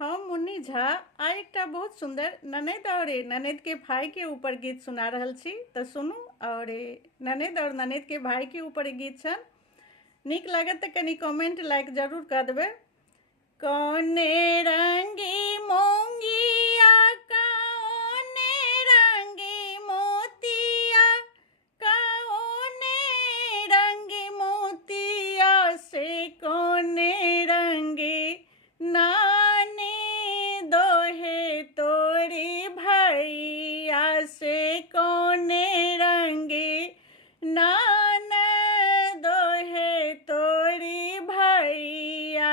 हम मुन्नी झा आ एकटा बहुत सुंदर ननद और ननद के भाई के ऊपर गीत सुना रहल छी तो सुनू। और ननद और ननद के भाई के ऊपर गीत छन। नीक लागत तो कनी कमेंट लाइक जरूर कर देबे। कौने रंगी मोंगिया कौने रंगी मोतिया कौने रंगी मोतिया से कौने रंगी नानी दोहे तोरी भैया से कौने रंगी नान दोहे तोरी भैया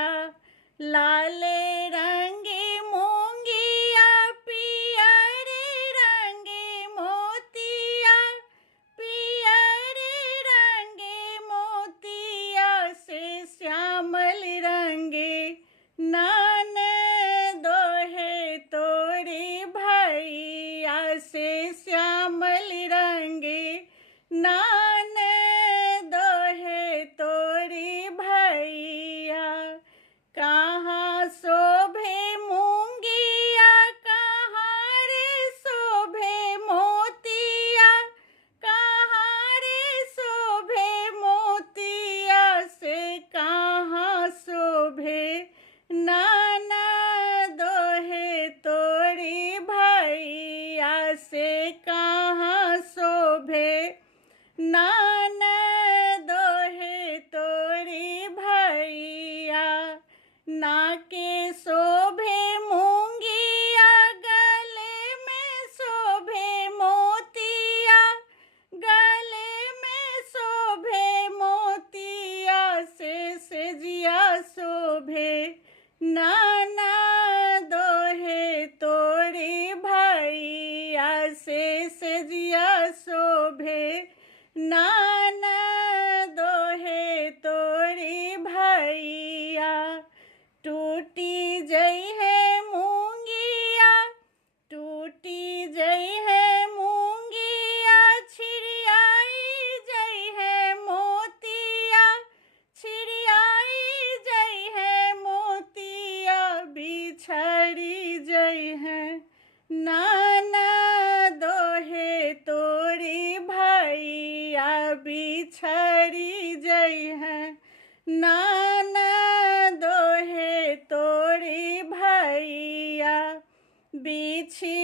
लाले रंगी मूंगिया पियरे रंगी मोतिया पियरे रंगी मोतिया से श्यामल रंगी नान दोहे तोरी भैया से श्यामल रंगी नान दोहे तोरी भैया। कहाँ शोभे मूंगिया कहाँ रे शोभे मोतिया कहाँ रे शोभे मोतिया से कहाँ शोभे नाना दोहे तोरी भैया से कहाँ शोभे नाना दोहे तोरी भैया। नाके शोभे मूंगिया गले में शोभे मोतिया गले में शोभे मोतिया से जिया शोभे नाना दोहे तोरी भैया से जिया शोभे नाना दोहे तोरी भैया। टूटी जई है मूंगिया टूटी जई है मूंगिया छिड़ियाई जई है मोतिया छिड़ियाई जई है मोतिया बिछड़ी जई है नाना दोहे तोरी भैया बिछड़ी जई है नाना दोहे तोरी भैया। बिछी